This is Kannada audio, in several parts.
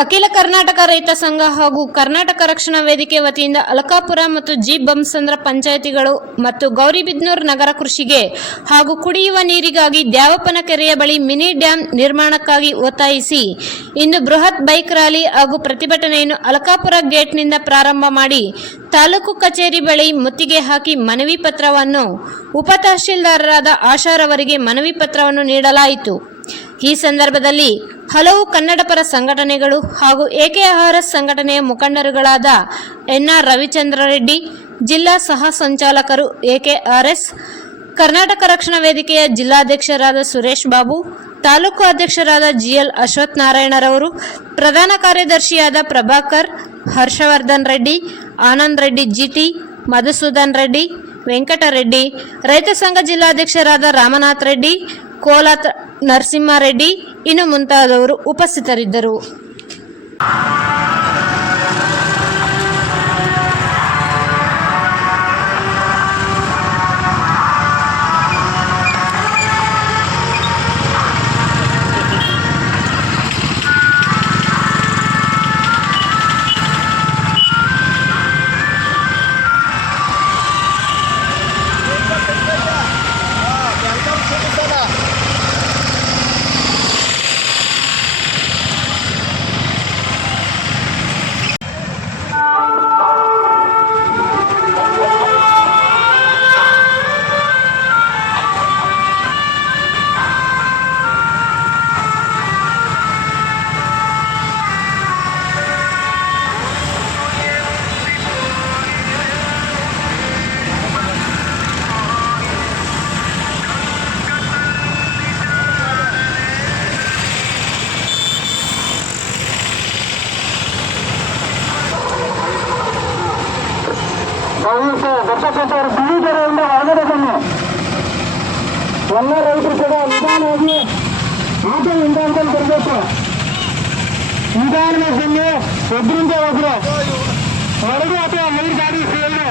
ಅಖಿಲ ಕರ್ನಾಟಕ ರೈತ ಸಂಘ ಹಾಗೂ ಕರ್ನಾಟಕ ರಕ್ಷಣಾ ವೇದಿಕೆ ವತಿಯಿಂದ ಅಲಕಾಪುರ ಮತ್ತು ಜಿ ಬೊಮ್ಮಸಂದ್ರ ಪಂಚಾಯಿತಿಗಳು ಮತ್ತು ಗೌರಿಬಿದನೂರು ನಗರ ಕೃಷಿಗೆ ಹಾಗೂ ಕುಡಿಯುವ ನೀರಿಗಾಗಿ ದ್ಯಾವಪ್ಪನ ಕೆರೆಯ ಬಳಿ ಮಿನಿ ಡ್ಯಾಂ ನಿರ್ಮಾಣಕ್ಕಾಗಿ ಒತ್ತಾಯಿಸಿ ಇಂದು ಬೃಹತ್ ಬೈಕ್ ರ್ಯಾಲಿ ಹಾಗೂ ಪ್ರತಿಭಟನೆಯನ್ನು ಅಲಕಾಪುರ ಗೇಟ್ನಿಂದ ಪ್ರಾರಂಭ ಮಾಡಿ ತಾಲೂಕು ಕಚೇರಿ ಬಳಿ ಮುತ್ತಿಗೆ ಹಾಕಿ ಮನವಿ ಪತ್ರವನ್ನು ಉಪ ತಹಶೀಲ್ದಾರರಾದ ಆಶಾರವರಿಗೆ ಮನವಿ ಪತ್ರವನ್ನು ನೀಡಲಾಯಿತು. ಈ ಸಂದರ್ಭದಲ್ಲಿ ಹಲವು ಕನ್ನಡಪರ ಸಂಘಟನೆಗಳು ಹಾಗೂ ಎಕೆಆರ್ಎಸ್ ಸಂಘಟನೆಯ ಮುಖಂಡರುಗಳಾದ ಎನ್ಆರ್ ರವಿಚಂದ್ರ ರೆಡ್ಡಿ, ಜಿಲ್ಲಾ ಸಹ ಸಂಚಾಲಕರು ಎಕೆಆರ್ಎಸ್, ಕರ್ನಾಟಕ ರಕ್ಷಣಾ ವೇದಿಕೆಯ ಜಿಲ್ಲಾಧ್ಯಕ್ಷರಾದ ಸುರೇಶ್ ಬಾಬು, ತಾಲೂಕು ಅಧ್ಯಕ್ಷರಾದ ಜಿಎಲ್ ಅಶ್ವಥ್ ನಾರಾಯಣರವರು, ಪ್ರಧಾನ ಕಾರ್ಯದರ್ಶಿಯಾದ ಪ್ರಭಾಕರ್, ಹರ್ಷವರ್ಧನ್ ರೆಡ್ಡಿ, ಆನಂದ್ ರೆಡ್ಡಿ ಜಿಟಿ, ಮಧುಸೂದನ್ ರೆಡ್ಡಿ, ವೆಂಕಟರೆಡ್ಡಿ, ರೈತ ಸಂಘ ಜಿಲ್ಲಾಧ್ಯಕ್ಷರಾದ ರಾಮನಾಥ್ ರೆಡ್ಡಿ, ಕೋಲಾತ್ ನರಸಿಂಹಾರೆಡ್ಡಿ ಇನ್ನು ಮುಂತಾದವರು ಉಪಸ್ಥಿತರಿದ್ದರು. ದರ್ಶಕರು ಬಿಳಿಗೆರೆಯಿಂದ ಹೊರಗಡೆ ಬನ್ನಿ. ಎಲ್ಲ ರೈತರು ಕೂಡ ನಿಧಾನವಾಗಿ ಆಟೋ ನಿಧಾನದಲ್ಲಿ ಬರಬೇಕು. ನಿಧಾನವಾಗಿ ಬನ್ನಿ, ಒಬ್ಬರಿಂದ ಒಬ್ರು ಹೊರಗೆ ಅಥವಾ ನೀರು ಗಾಡಿ ಬನ್ನಿ.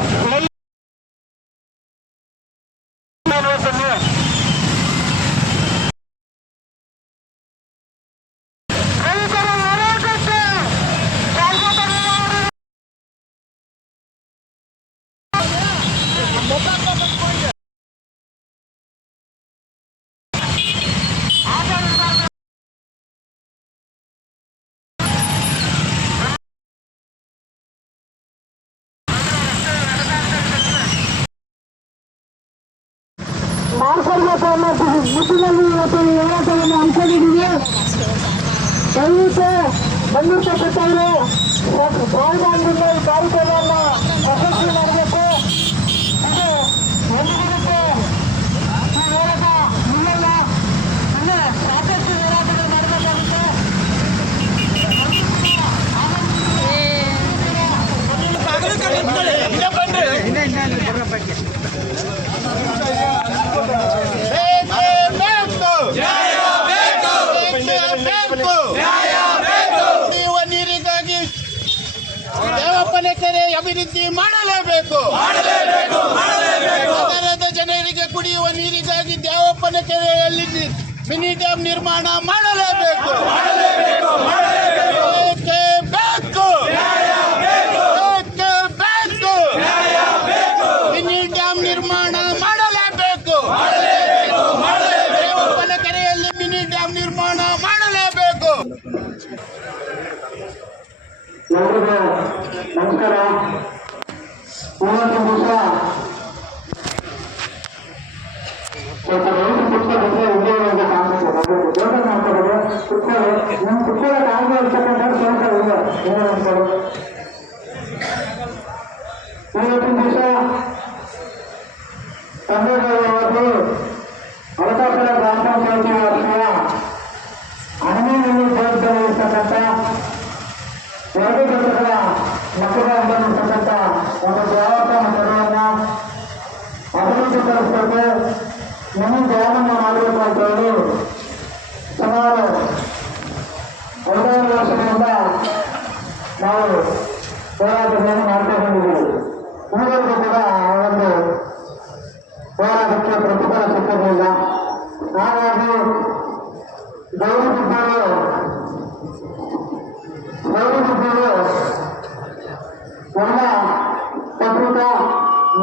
ಮುಟ್ಟಿನಲ್ಲಿ ಇವತ್ತು ಹೋರಾಟವನ್ನು ಹಮ್ಮಿಕೊಂಡಿದ್ದೀವಿ. ದಯವಿಟ್ಟು ಬಂದಿರ್ತಕ್ಕಂಥವರು ಸಾರ್ವಜನಿಕರಿಂದ ಈ ಕಾರ್ಯಕ್ರಮವನ್ನು ಯಶಸ್ವಿ ಮಾಡಬೇಕು. ಇದು ಒಂದಿರುತ್ತೆ ಈ ಹೋರಾಟ ನಿಲ್ಲಲ್ಲ, ಇನ್ನು ಸಾಕಷ್ಟು ಹೋರಾಟಗಳು ಮಾಡಬೇಕಾಗುತ್ತೆ. ಅಭಿವೃದ್ಧಿ ಮಾಡಲೇಬೇಕು. ನಗರದ ಜನರಿಗೆ ಕುಡಿಯುವ ನೀರಿಗಾಗಿ ದ್ಯಾವಪ್ಪನ ಕೆರೆಯಲ್ಲಿ ಮಿನಿ ಡ್ಯಾಂ ನಿರ್ಮಾಣ ಮಾಡಲೇಬೇಕು. ಮಿನಿ ಡ್ಯಾಂ ನಿರ್ಮಾಣ ಮಾಡಲೇಬೇಕು. ದ್ಯಾವಪ್ಪನ ಕೆರೆಯಲ್ಲಿ ಮಿನಿ ಡ್ಯಾಂ ನಿರ್ಮಾಣ ಮಾಡಲೇಬೇಕು. ನಮಸ್ಕಾರ. ಇವತ್ತು ದಿವಸ ಸ್ವಲ್ಪ ರೈತ ಪುಸ್ತಕಕ್ಕೆ ಉದ್ಯೋಗ ಕಾಣಿಸುತ್ತೆ. ದೊಡ್ಡ ಮಾಡ್ತಾರೆ ಪುಸ್ತಕ ನಿಮ್ಮ ಪುಸ್ತಕ ಆಗೇ ಇರ್ತಕ್ಕಂಥ ಸ್ವಲ್ಪ ಇದೆ. ಏನು ಅಂತಾರೆ ಇವತ್ತಿನ ದಿವಸ ತಂದೆಗಳು ಅಲಕಾಪುರ ಗ್ರಾಮ ಪಂಚಾಯತಿ ವ್ಯಾಪ್ತಿಯ ಅಣೆಮೇನಲ್ಲಿ ಜವಾಬ್ದಾರಿ ಇರ್ತಕ್ಕಂಥ ಎರಡು ಘಟಕಗಳ ಮಕ್ಕಳ ಅಂದಿರ್ತಕ್ಕಂಥ ಒಂದು ಜವಾಬ್ದಾರಿ ಕ್ರಮವನ್ನು ಅಭಿವೃದ್ಧಿಪಡಿಸಬೇಕು, ನಮ್ಮ ಧ್ಯಾನವನ್ನು ಮಾಡಬೇಕು ಅಂತ ಹೇಳಿ ಸುಮಾರು 5 ವರ್ಷಗಳಿಂದ ನಾವು ಹೋರಾಟಗಳನ್ನು ಮಾಡ್ತಾ ಬಂದಿದ್ದೀವಿ. ಈವರೆಗೂ ಕೂಡ ಆ ಒಂದು ಹೋರಾಟಕ್ಕೆ ಪ್ರತಿಫಲ ಸಿಕ್ಕಿರಲಿಲ್ಲ. ಹಾಗಾಗಿ ಗೌರವಿದ್ದರು ಪತ್ರಿಕಾ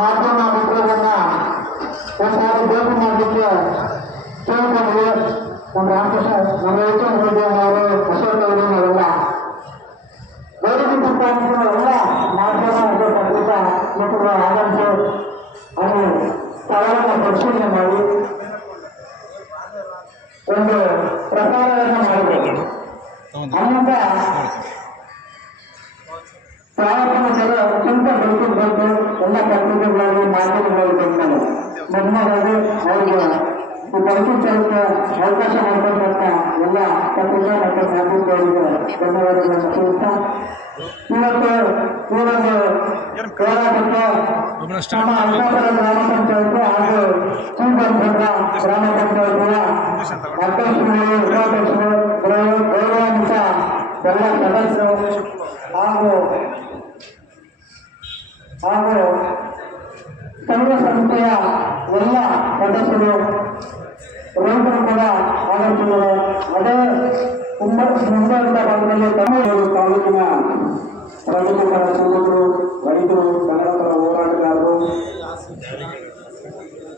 ಮಾಧ್ಯಮ ಮಿತ್ರರನ್ನ ಒಂದ್ಸಾರಿ ಭೇಟಿ ಮಾಡಲಿಕ್ಕೆ ಕೇಳ್ಕೊಂಡ್ವಿ. ನಮ್ಮ ರಾಮಕೃಷ್ಣ, ನಮ್ಮ ರವಿಚಂದ್ರ ಅವರು, ಅಶೋಕ್ ಅವರು, ನಾವೆಲ್ಲ ಗೌರವಿತ ಎಲ್ಲ ಮಾಧ್ಯಮ ಮತ್ತು ಪತ್ರಿಕಾ ಮಿತ್ರರು ಆಗಮಿಸಿ ಅಲ್ಲಿ ಸ್ಥಳವನ್ನು ಪರಿಶೀಲನೆ ಮಾಡಿ ಒಂದು ಪ್ರಸಾರವನ್ನು ಮಾಡಬೇಕು. ಅಲ್ಲಿಂದ ಪ್ರಾರಂಭದಲ್ಲಿ ಅತ್ಯಂತ ಬೆಳಕಿನ ಬಂದು ಎಲ್ಲ ಪತ್ರಿಕೆಗಳಲ್ಲಿ ಮಾಧ್ಯಮಗಳಲ್ಲಿ ಬಂದ್ಮೇಲೆ ಮೊದಲಾಗಿ ಅವರಿಗೆ ಈ ಬೆಳಕಿನ ಚಲಕ್ಕೆ ಅವಕಾಶ ಮಾಡಿಕೊಂಡಂತ ಎಲ್ಲ ಪತ್ರಿಕಾ ಮತ್ತು ಮಾಧ್ಯಮಗಳಿಗೆ ಧನ್ಯವಾದಗಳನ್ನು ತಿಳಿಸ್ತಾ ಇವತ್ತು ಈ ಒಂದು ಹೋರಾಟಕ್ಕೆ ನಮ್ಮ ಅಲ್ಲಾಪುರ ಗ್ರಾಮ ಪಂಚಾಯತ್ ಹಾಗೂ ಚೀಬಂದ್ರ ಗ್ರಾಮ ಪಂಚಾಯತಿಯ ಅಧ್ಯಕ್ಷರು, ಉಪಾಧ್ಯಕ್ಷರು, ಗೌರವಾನ್ವಿತ ಎಲ್ಲ ಸದಸ್ಯರು ಹಾಗೂ ಸಂಘ ಸಂಸ್ಥೆಯ ಎಲ್ಲ ಸದಸ್ಯರು, ರೈತರು ಕೂಡ ಆಗಮಿಸಿದ್ದಾರೆ. ಅದೇ ಮುಂಬರುವ ಭಾಗದಲ್ಲಿ ತಮಿಳುನಾಡು ತಾಲೂಕಿನ ಪ್ರಗತಿಪರ ಸಂಘಟರು, ರೈತರು, ಸಂಘಟರ ಹೋರಾಟಗಾರರು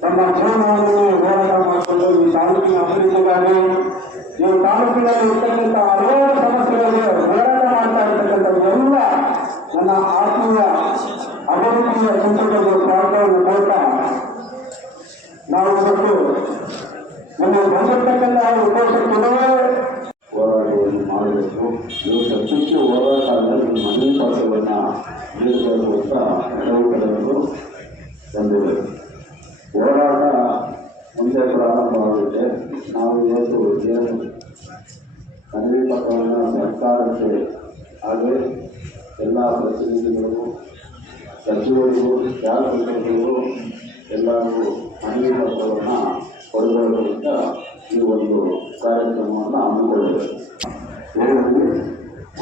ತಮ್ಮ ಜೀವನವನ್ನು ಹೋರಾಟ ಮಾಡಿಕೊಂಡು ಈ ತಾಲೂಕಿನ ಅಭಿವೃದ್ಧಿಗಾಗಿ ಈ ತಾಲೂಕಿನಲ್ಲಿ ಇರ್ತಕ್ಕಂಥ ಹಲವಾರು ಸಮಸ್ಯೆಗಳಿಗೆ ಹೋರಾಟ ಮಾಡ್ತಾ ಇರ್ತಕ್ಕಂಥ ಎಲ್ಲ ನನ್ನ ಆತ್ಮೀಯ ಅಭಿವೃದ್ಧಿಯ ಚಿಂತಕರಿಗೆ ಸ್ವಾಗತವನ್ನು ಕೊಡ್ತಾ ನಾವು ಇವತ್ತು ನಮ್ಮ ಬಂದಿರ್ತಕ್ಕಂಥ ಉದ್ದೇಶಕ್ಕೆ ಹೋರಾಟವನ್ನು ಮಾಡಬೇಕು. ಇವು ಸದ್ಯಕ್ಕೆ ಹೋರಾಟ ಅಂದರೆ ಮನೆ ಪಾತ್ರವನ್ನು ನೀಡಬೇಕು ಅಂತ ನೆರವುಗಳನ್ನು ತಂದಿದೆ. ಹೋರಾಟ ಮುಂದೆ ಪ್ರಾರಂಭವಾಗಿದೆ. ನಾವು ಇವತ್ತು ಏನು ಮನವಿ ಪತ್ರವನ್ನು ಸರ್ಕಾರಕ್ಕೆ ಹಾಗೆ ಎಲ್ಲ ಪ್ರತಿನಿಧಿಗಳು, ಸಚಿವರಿಗೂ, ಶಾಸಕರಿಗೂ ಎಲ್ಲರಿಗೂ ಮನವಿ ಪತ್ರವನ್ನು ಕೊಡಬೇಕು ಅಂತ ಈ ಒಂದು ಕಾರ್ಯಕ್ರಮವನ್ನು ಹಮ್ಮಿಕೊಳ್ಳಬೇಕು.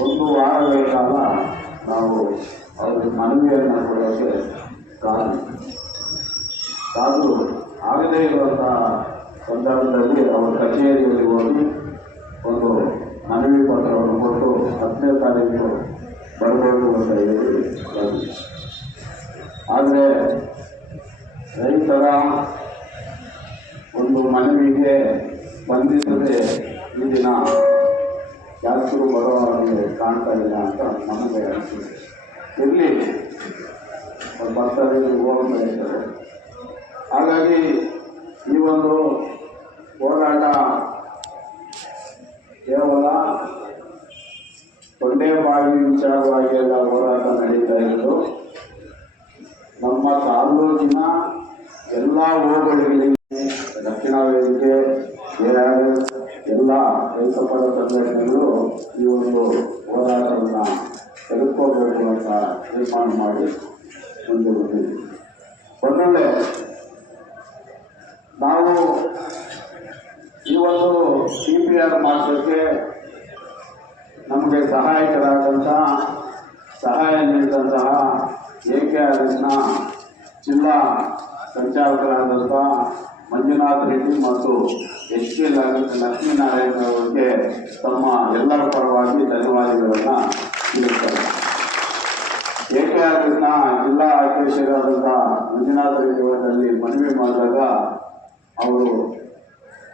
ಒಂದು ವಾರಗಳ ಕಾಲ ನಾವು ಅವ್ರಿಗೆ ಮನವಿಯನ್ನು ಕೊಡೋಕ್ಕೆ ಕಾದು ಆಗದೇ ಇರುವಂತಹ ಸಂದರ್ಭದಲ್ಲಿ ಅವರ ಕಚೇರಿಯಲ್ಲಿ ಹೋಗಿ ಒಂದು ಮನವಿ ಪತ್ರವನ್ನು ಕೊಟ್ಟು 10ನೇ ತಾರೀಕು ಬರಬೇಕು ಅಂತ ಹೇಳಿ ಆದರೆ ರೈತರ ಒಂದು ಮನವಿಗೆ ಬಂದಿದ್ದರೆ ಈ ದಿನ ಯಾರು ಬರೋ ಹಾಗೆ ಕಾಣ್ತಾ ಇಲ್ಲ ಅಂತ ನಮಗೆ ಅನಿಸಿದೆ. ಇರಲಿ, ಬರ್ತಾರೆ, ಹೋಗ್ತಾ ಇರ್ತಾರೆ. ಹಾಗಾಗಿ ಈ ಒಂದು ಹೋರಾಟ ಕೇವಲ ತೊಂಡೆಬಾವಿ ವಿಚಾರವಾಗಿ ಎಲ್ಲ ಹೋರಾಟ ನಡೀತಾ ಇದ್ದು ನಮ್ಮ ತಾಲೂಕಿನ ಎಲ್ಲ ಹೋಬಳಿಗಳಿಗೆ ದಕ್ಷಿಣ ವೇದಿಕೆ, ARS ಎಲ್ಲ ರೈತ ಪರ ಸಂಘಟನೆಗಳು ಈ ಒಂದು ಹೋರಾಟವನ್ನು ತೆಗೆದುಕೋಬೇಕು ಅಂತ ತೀರ್ಮಾನ ಮಾಡಿ ಮುಂದೆ ಬಂದಿದ್ದೀವಿ. ಒಂದೊಳ್ಳೆ ನಾವು ಈ ಒಂದು CPR ಮಾಡೋಕ್ಕೆ ನಮಗೆ ಸಹಾಯ ನೀಡಿದಂತಹ AKRSನ ಜಿಲ್ಲಾ ಸಂಚಾಲಕರಾದಂಥ ಮಂಜುನಾಥ್ ರೆಡ್ಡಿ ಮತ್ತು HP ಲಕ್ಷ್ಮೀನಾರಾಯಣ ಅವರಿಗೆ ತಮ್ಮ ಎಲ್ಲರ ಪರವಾಗಿ ಧನ್ಯವಾದಗಳನ್ನು ತಿಳಿಸ್ತಾರೆ. AKRSನ ಜಿಲ್ಲಾ ಅಧ್ಯಕ್ಷರಾದಂಥ ಮಂಜುನಾಥ್ ರೆಡ್ಡಿ ಅವರಲ್ಲಿ ಮನವಿ ಮಾಡಿದಾಗ ಅವರು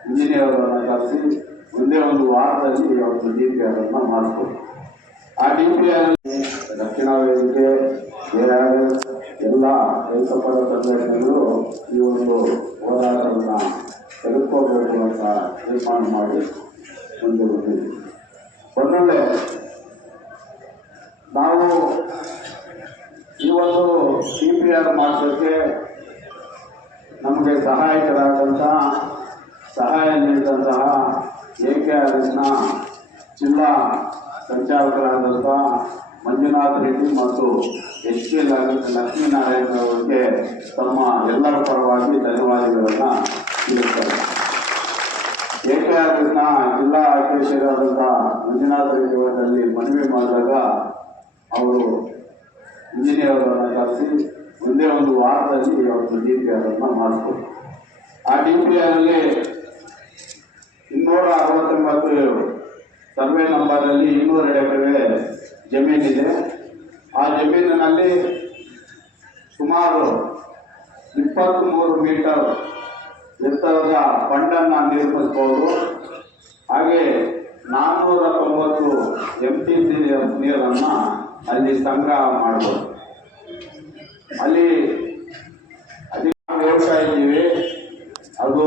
ಇಂಜಿನಿಯರನ್ನು ಕರೆಸಿ ಮುಂದೆ ಒಂದು ವಾರದಲ್ಲಿ ಅವತ್ತು DPR ಅನ್ನು ಮಾಡಿಸ್ಕೊಡ್ತಾರೆ. ಆ DPR ದಕ್ಷಿಣ ವೇದಿಕೆ, ARS ಎಲ್ಲ ರೈತ ಪರ ಸಂಘಟನೆಗಳು ಈ ಒಂದು ಹೋರಾಟವನ್ನು ತೆಗೆದುಕೋಬೇಕು ಅಂತ ತೀರ್ಮಾನ ಮಾಡಿ ಮುಂದೆ ಬಂದಿದ್ದೀವಿ. ಒಂದೊಳ್ಳೆ ನಾವು ಈ ಒಂದು CPR ಮಾಡೋಕ್ಕೆ ನಮಗೆ ಸಹಾಯ ನೀಡಿದಂತಹ AKRSನ ಜಿಲ್ಲಾ ಸಂಚಾಲಕರಾದಂಥ ಮಂಜುನಾಥ್ ರೆಡ್ಡಿ ಮತ್ತು HP ಲಕ್ಷ್ಮೀನಾರಾಯಣ ಅವರಿಗೆ ತಮ್ಮ ಎಲ್ಲರ ಪರವಾಗಿ ಧನ್ಯವಾದಗಳನ್ನು ತಿಳಿಸ್ತಾರೆ. AKRSನ ಜಿಲ್ಲಾ ಅಧ್ಯಕ್ಷರಾದಂಥ ಮಂಜುನಾಥ್ ರೆಡ್ಡಿ ಅವರಲ್ಲಿ ಮನವಿ ಮಾಡಿದಾಗ ಅವರು ಇಂಜಿನಿಯರನ್ನು ಕರೆಸಿ ಮುಂದೆ ಒಂದು ವಾರದಲ್ಲಿ ಅವತ್ತು DPR ಅನ್ನು ಮಾಡಿಸ್ಕೊಡ್ತಾರೆ. ಆ DPRಲ್ಲಿ 269 ಸರ್ವೆ ನಂಬರಲ್ಲಿ 202 ಎಕರೆ ಜಮೀನಿದೆ. ಆ ಜಮೀನಿನಲ್ಲಿ ಸುಮಾರು 23 ಮೀಟರ್ ಎತ್ತರದ ಬಂಡನ್ನು ನಿರ್ಮಿಸಬಹುದು. ಹಾಗೆ 490 MTC ನೀರನ್ನು ಅಲ್ಲಿ ಸಂಗ್ರಹ ಮಾಡಬಹುದು. ಅಲ್ಲಿ ಹೇಳ್ತಾ ಇದ್ದೀವಿ, ಅದು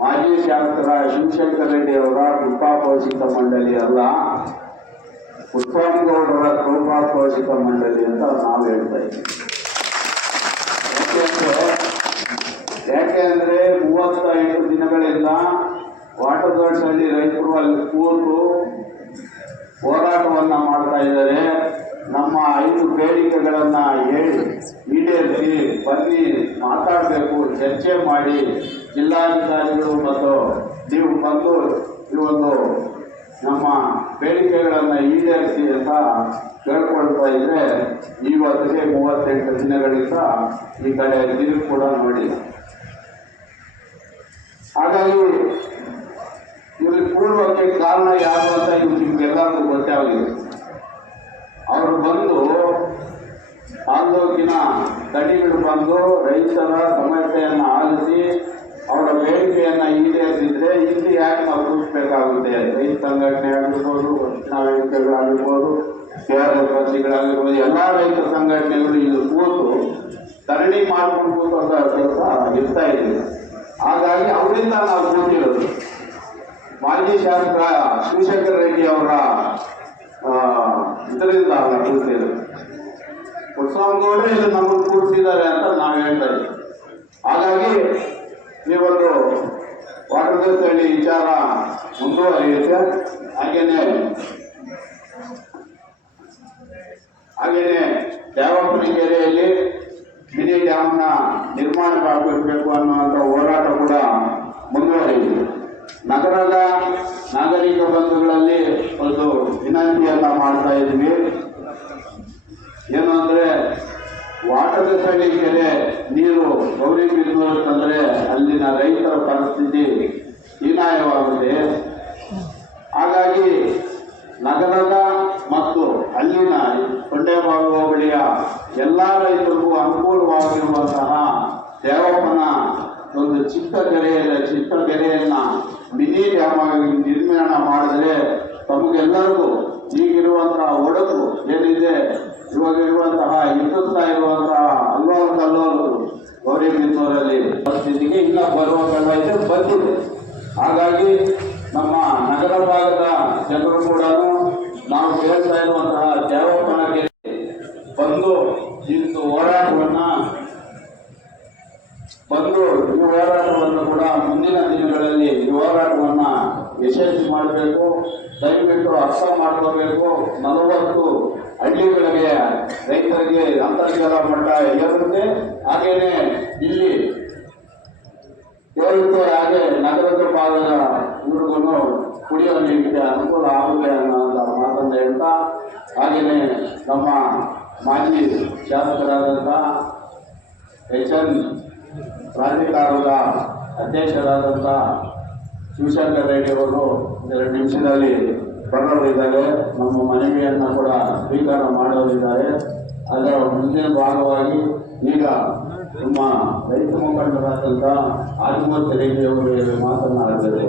ಮಾಜಿ ಶಾಸಕರ ಶಿವಶಂಕರ ರೆಡ್ಡಿ ಅವರ ಕೃಪಾಪೋಷಿತ ಮಂಡಳಿ ಅಲ್ಲ, ಪುಟ್ಟರಾಮೇಗೌಡರ ಕೃಪಾಪೋಷಿತ ಮಂಡಳಿ ಅಂತ ನಾವು ಹೇಳ್ತಾ ಇದ್ದೀವಿ. ಯಾಕೆಂದ್ರೆ 35 ದಿನಗಳಿಂದ ವಾಟರ್ದೋಡ್ಸಲ್ಲಿ ರೈತರು ಅಲ್ಲಿ ಕೂತು ಹೋರಾಟವನ್ನ ಮಾಡ್ತಾ ಇದ್ದಾರೆ. ನಮ್ಮ 5 ಬೇಡಿಕೆಗಳನ್ನ ಹೇಳಿ ಈಡೇರಿಸಿ ಬನ್ನಿ, ಮಾತಾಡಬೇಕು, ಚರ್ಚೆ ಮಾಡಿ, ಜಿಲ್ಲಾಧಿಕಾರಿಗಳು ಮತ್ತು ನೀವು ಬಂದು ಈ ಒಂದು ನಮ್ಮ ಬೇಡಿಕೆಗಳನ್ನು ಈಡೇರಿಸಿ ಅಂತ ಕೇಳ್ಕೊಳ್ತಾ ಇದ್ರೆ, ಇವತ್ತಿಗೆ 38 ದಿನಗಳಿಂದ ಈ ಕಡೆ ತಿರುಗಿ ಕೂಡ ನೋಡಿಲ್ಲ. ಹಾಗಾಗಿ ಇವ್ರಿಗೆ ಪೂರ್ವಕ್ಕೆ ಕಾರಣ ಯಾರು ಅಂತ ನಿಮ್ಗೆಲ್ಲರಿಗೂ ಗೊತ್ತೇ ಆಗಿದೆ. ಅವರು ಬಂದು ತಾಲೂಕಿನ ದಣಿಗಳು ಬಂದು ರೈತರ ಸಮಸ್ಯೆಯನ್ನು ಆಲಿಸಿ ಅವರ ಬೇಡಿಕೆಯನ್ನು ಈಡೇರಿಸಿದ್ರೆ ಇಲ್ಲಿ ಯಾಕೆ ನಾವು ಕೂಡಿಸಬೇಕಾಗುತ್ತೆ? ರೈತ ಸಂಘಟನೆ ಆಗಿರ್ಬೋದು, ರಕ್ಷಣಾ ವೇದಿಕೆಗಳಾಗಿರ್ಬೋದು, KRS ಎಲ್ಲ ರೈತ ಸಂಘಟನೆಗಳು ಇಲ್ಲಿ ಕೂತು ಧರಣಿ ಮಾಡ್ಕೊಂಡು ಕೂತ ಕೆಲಸ ಇರ್ತಾ ಇದೆ. ಹಾಗಾಗಿ ಅವರಿಂದ ನಾವು ಕೂತಿರೋದು. ಮಾಜಿ ಶಾಸಕ ಶಿವಶಂಕರ ರೆಡ್ಡಿ ಅವರ ಇದರಿಂದ ಕೂತಿರೋದು. ಪುಟ್ಟರಾಮೇಗೌಡರು ಇಲ್ಲಿ ನಮ್ಮನ್ನು ಕೂರಿಸಿದ್ದಾರೆ ಅಂತ ನಾವು ಹೇಳ್ತಾ ಇದ್ದೀವಿ. ಹಾಗಾಗಿ ಈ ಒಂದು ವಾಟರ್ದೋಡ್ಸಹಳ್ಳಿ ವಿಚಾರ ಮುಂದುವರಿಯುತ್ತೆ. ಹಾಗೇನೆ ದ್ಯಾವಪ್ಪನ ಕೆರೆಯಲ್ಲಿ ಮಿನಿ ಡ್ಯಾಮ್ನ ನಿರ್ಮಾಣ ಮಾಡಬೇಕು ಅನ್ನುವಂಥ ಹೋರಾಟ ಕೂಡ ಮುಂದುವರಿಯುತ್ತೆ. ನಗರದ ನಾಗರಿಕ ಬಂಧುಗಳಲ್ಲಿ ಒಂದು ವಿನಂತಿಯನ್ನ ಮಾಡ್ತಾ ಇದ್ದೀವಿ. ಏನು ಅಂದ್ರೆ, ವಾಟರ್ದೋಡ್ಸಹಳ್ಳಿ ಕೆರೆ ನೀರು ಗೌರಿಬಿದನೂರು ತಂದರೆ ಅಲ್ಲಿನ ರೈತರ ಪರಿಸ್ಥಿತಿ ಹೀನಾಯವಾಗಿದೆ. ಹಾಗಾಗಿ ನಗರದ ಮತ್ತು ಅಲ್ಲಿನ ಕೊಂಡೇಬಾಳು ಹೋಬಳಿಯ ಎಲ್ಲ ರೈತರಿಗೂ ಅನುಕೂಲವಾಗಿರುವಂತಹ ದ್ಯಾವಪ್ಪನ ಒಂದು ಚಿಕ್ಕ ಕೆರೆಯನ್ನ ಮಿನಿ ಡ್ಯಾಮ್ ಆಗಿ ನಿರ್ಮಾಣ ಮಾಡಿದ್ರೆ ತಮಗೆಲ್ಲರಿಗೂ ಈಗಿರುವಂತಹ ಒಡಕು ಏನಿದೆ, ಇವಾಗ ಇರುವಂತಹ ಎದುರ್ತಾ ಇರುವಂತಹ ಹಲವಾರು ಕಲ್ಲೋರು ಗೌರಿಬಿದನೂರಲ್ಲಿ ಪರಿಸ್ಥಿತಿಗೆ ಇಲ್ಲ ಬರುವ ಇದೆ ಬಂದಿದೆ. ಹಾಗಾಗಿ ನಮ್ಮ ನಗರ ಭಾಗದ ಜನರು ಕೂಡ ನಾವು ಹೇಳ್ತಾ ಇರುವಂತಹ ದ್ಯಾವಪ್ಪನ ಕೆರೆ ಬಂದು ಇಂದು ಈ ಹೋರಾಟವನ್ನು ಕೂಡ ಮುಂದಿನ ದಿನಗಳಲ್ಲಿ ಈ ಹೋರಾಟವನ್ನ ಯಶಸ್ವಿ ಮಾಡಬೇಕು. ದಯವಿಟ್ಟು ಅರ್ಥ ಮಾಡ್ಕೋಬೇಕು. 40 ಹಳ್ಳಿಗಳಿಗೆ ರೈತರಿಗೆ ಅಂತರ್ಜಲ ಮಟ್ಟ ಏರುತ್ತೆ. ಹಾಗೇನೆ ಇಲ್ಲಿ ಏರುತ್ತೆ. ಹಾಗೆ ನಗರದ ಭಾಗದ ಊರಿಗೂ ಕುಡಿಯುವ ನೀರಿಗೆ ಅನುಕೂಲ ಆಗುತ್ತೆ ಅನ್ನೋ ಮಾತನ್ನು ಹೇಳ್ತಾ, ಹಾಗೇನೆ ನಮ್ಮ ಮಾಜಿ ಶಾಸಕರಾದಂಥ HN ಪ್ರಾಧಿಕಾರದ ಅಧ್ಯಕ್ಷರಾದಂಥ ಶಿವಶಂಕರ ರೆಡ್ಡಿ ಅವರು 2 ನಿಮಿಷದಲ್ಲಿ ಬರೋರಿದ್ದಾರೆ. ನಮ್ಮ ಮನವಿಯನ್ನು ಕೂಡ ಸ್ವೀಕಾರ ಮಾಡೋರಿದ್ದಾರೆ. ಅದರ ಮುಂದಿನ ಭಾಗವಾಗಿ ಈಗ ನಮ್ಮ ರೈತ ಮುಖಂಡರಾದಂಥ ಆದಿಮೂರ್ತಿ ರೆಡ್ಡಿ ಅವರು ಮಾತನಾಡಿದ್ದಾರೆ.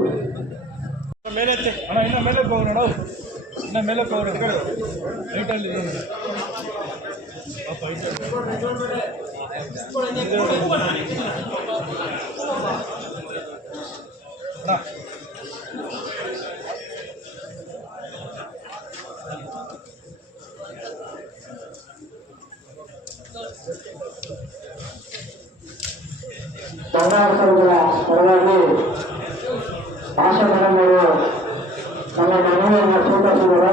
ಕರ್ನಾಟಕದ ಪರವಾಗಿ ಭಾಷಣವನ್ನು ತಮ್ಮ ಮನವಿಯನ್ನು ಸ್ವೀಕರಿಸಿದರು.